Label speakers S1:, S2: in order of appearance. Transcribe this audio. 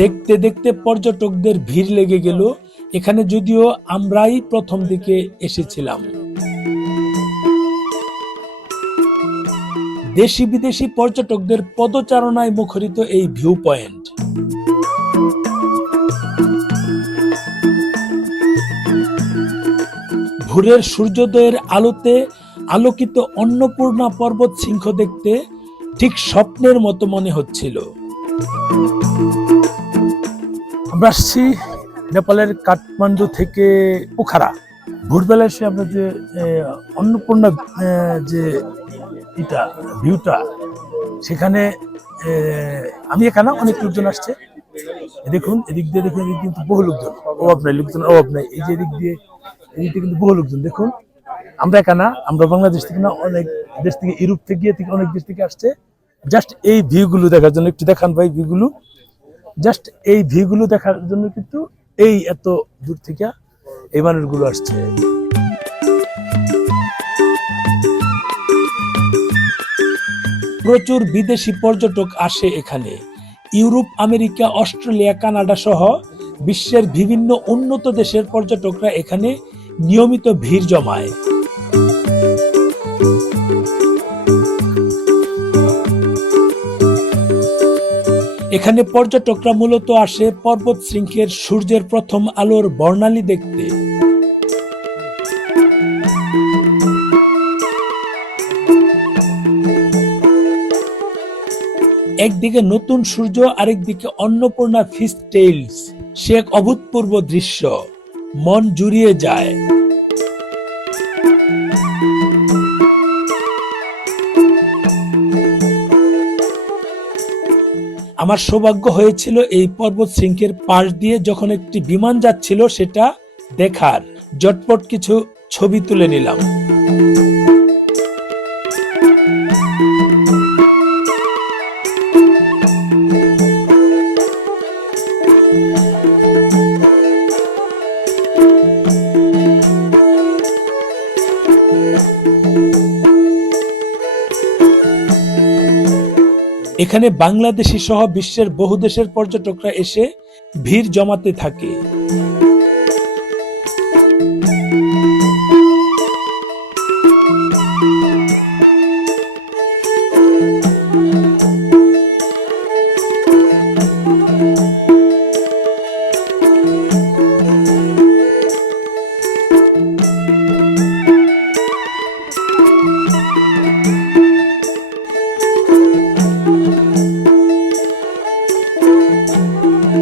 S1: দেখতে দেখতে পর্যটকদের ভিড় লেগে গেল। এখানে যদিও আমরাই প্রথম দিকে এসেছিলাম। দেশি বিদেশি পর্যটকদের পদচারণায় মুখরিত এই ভিউ পয়েন্ট ভোরের সূর্যোদয়ের আলোতে আলোকিত অন্নপূর্ণা পর্বত সিংহ দেখতে ঠিক স্বপ্নের মতো মনে হচ্ছিল। আমরা আসছি নেপালের কাঠমান্ডু থেকে পোখারা। ভোরবেলা এসে আমরা যে অন্নপূর্ণা যে এটা, ভিউটা, সেখানে আমি এখানে অনেক লোকজন আসছে। দেখুন, এদিক দিয়ে দেখুন, এদিক কিন্তু বহু লোকজন। অভাব নাই লোকজন অভাব নাই এই যে এদিক দিয়ে এদিক দিয়ে কিন্তু বহু লোকজন। দেখুন, আমরা এখানে, আমরা বাংলাদেশ থেকে না, অনেক দেশ থেকে, ইউরোপ থেকে থেকে অনেক দেশ থেকে আসছে। জাস্ট এই ভিউগুলো দেখার জন্য, একটু দেখান ভাই ভিউগুলো। জাস্ট এই ভিউগুলো দেখার জন্য কিন্তু এই এত দূর থেকে এই মানুষগুলো আসছে। প্রচুর বিদেশি পর্যটক আসে এখানে। ইউরোপ, আমেরিকা, অস্ট্রেলিয়া, কানাডা সহ বিশ্বের বিভিন্ন উন্নত দেশের পর্যটকরা এখানে নিয়মিত ভিড় জমায়। এখানে পর্যটকরা মূলত আসে পর্বত শৃঙ্খের সূর্যের প্রথম আলোর বর্ণালী দেখতে। একদিকে নতুন সূর্য, আরেকদিকে অন্নপূর্ণা ফিস টেইলস। সে এক অভূতপূর্ব দৃশ্য। মন জুড়িয়ে যায়। আমার সৌভাগ্য হয়েছিল এই পর্বত শৃঙ্গের পাশ দিয়ে যখন একটি বিমান যাচ্ছিল, সেটা দেখার। জটপট কিছু ছবি তুলে নিলাম। এখানে বাংলাদেশি সহ বিশ্বের বহু দেশের পর্যটকরা এসে ভিড় জমাতে থাকে।